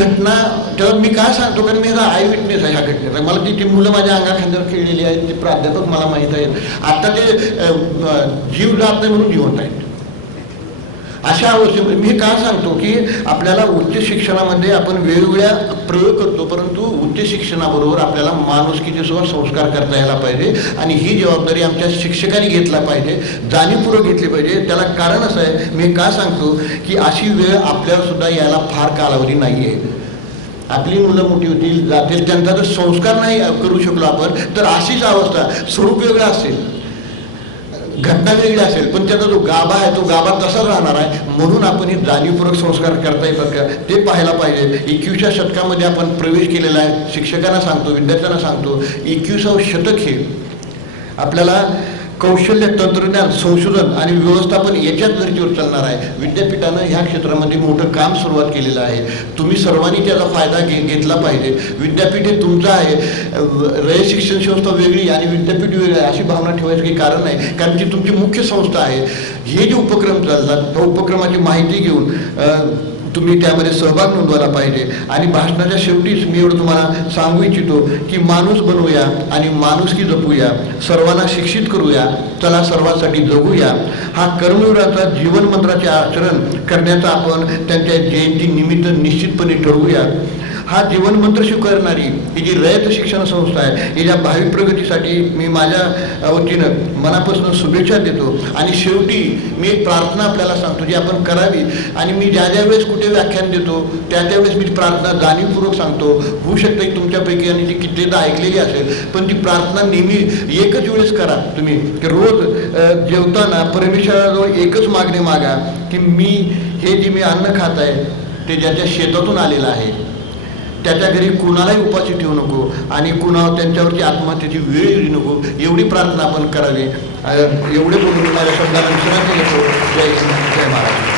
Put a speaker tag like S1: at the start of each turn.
S1: घटना तेव्हा मी काय सांगतो कारण मी आय विटनेस आहे ह्या घटनेचा. मला ती ती मुलं माझ्या अंगाखांद्यावर खेळलेली आहेत ते प्राध्यापक मला माहीत आहेत. आता ते जीव जात नाही म्हणून जिवंत आहेत. अशा अवस्थेमध्ये मी काय सांगतो की आपल्याला उच्च शिक्षणामध्ये आपण वेगवेगळ्या प्रयोग करतो परंतु उच्च शिक्षणाबरोबर आपल्याला माणुसकीचे सुद्धा संस्कार करता यायला पाहिजे आणि ही जबाबदारी आमच्या शिक्षकांनी घेतला पाहिजे जाणीवपूर्वक घेतली पाहिजे. त्याला कारण असं आहे मी का सांगतो की अशी वेळ आपल्याला सुद्धा यायला फार कालावधी नाही आहे आपली मुलं मोठी होतील जातील त्यांचा जर संस्कार नाही करू शकलो आपण तर अशीच अवस्था स्वरूप वेगळं असेल. घटना वेगळी असेल पण त्याचा जो गाभा आहे तो गाभा तसाच राहणार आहे? म्हणून आपण हे जाणीवपूर्वक संस्कार करता येतात का. ते पाहायला पाहिजे. एकवीसच्या शतकामध्ये आपण प्रवेश केलेला आहे. शिक्षकांना सांगतो विद्यार्थ्यांना सांगतो एकविसावं शतक हे आपल्याला कौशल्य तंत्रज्ञान संशोधन आणि व्यवस्थापन याच्याच धर्तीवर चालणार आहे. विद्यापीठानं ह्या क्षेत्रामध्ये मोठं काम सुरुवात केलेलं आहे. तुम्ही सर्वांनी त्याचा फायदा घे घेतला पाहिजे. विद्यापीठ हे तुमचं आहे. रय शिक्षण संस्था वेगळी आणि विद्यापीठ वेगळी आहे अशी भावना ठेवायचं काही कारण नाही. कारण ती तुमची मुख्य संस्था आहे. हे जे उपक्रम चालतात त्या उपक्रमाची माहिती घेऊन तुम्ही त्यामध्ये सहभाग नोंदवायला पाहिजे. आणि भाषणाच्या शेवटीच मी एवढं तुम्हाला सांगू इच्छितो की माणूस बनवूया आणि माणुसकी जपूया. सर्वांना शिक्षित करूया. चला सर्वांसाठी जगूया. हा कर्मवीराचा जीवन मंत्राचे आचरण करण्याचा आपण त्यांच्या जयंती निमित्त निश्चितपणे ठरवूया. हा जीवनमंत्र स्वीकारणारी ही जी रयत शिक्षण संस्था आहे हिच्या भावी प्रगतीसाठी मी माझ्या वतीनं मनापासून शुभेच्छा देतो. आणि शेवटी मी एक प्रार्थना आपल्याला सांगतो जी आपण करावी. आणि मी ज्या ज्या वेळेस कुठे व्याख्यान देतो त्या त्यावेळेस मी प्रार्थना जाणीवपूर्वक सांगतो. होऊ शकतं की तुमच्यापैकी आणि ती कित्येकदा ऐकलेली असेल पण ती प्रार्थना नेहमी एकच वेळेस करा तुम्ही. की रोज जेवताना परमेश्वराजवळ एकच मागणी मागा की मी हे जे मी अन्न खात आहे ते ज्याच्या शेतातून आलेलं आहे. त्याच्या घरी कुणालाही उपाशी ठेवू नको आणि कुणा त्यांच्यावरची आत्महत्येची वेळ येऊ नको एवढी प्रार्थना आपण करावी. एवढे बोलून माझ्या शब्दाला विश्रांती घेतो जय हिंद जय महाराज